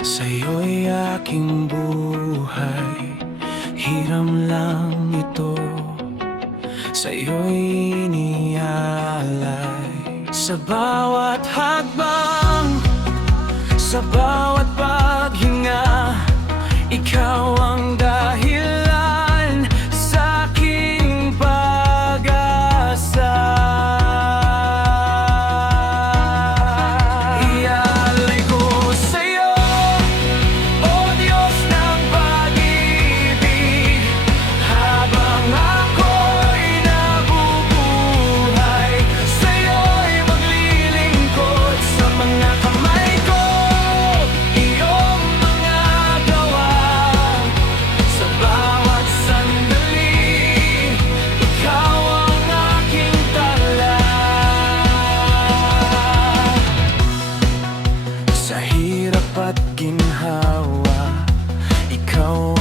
Sa'yo'y aking buhay, hiram lang ito. Sa'yo'y iniaalay sa bawat hakbang, sa bawat paghinga. Ikaw ang dahilan sa aking pag-asa. Ialay ko sa'yo, O Diyos ng pag-ibig, habang ako'y nabubuhay. Sa'yo'y maglilingkod sa mga kamay ko, iyong mga gawa. Sa bawat sandali, ikaw ang aking tala. Sa hirap at ginhawa, ikaw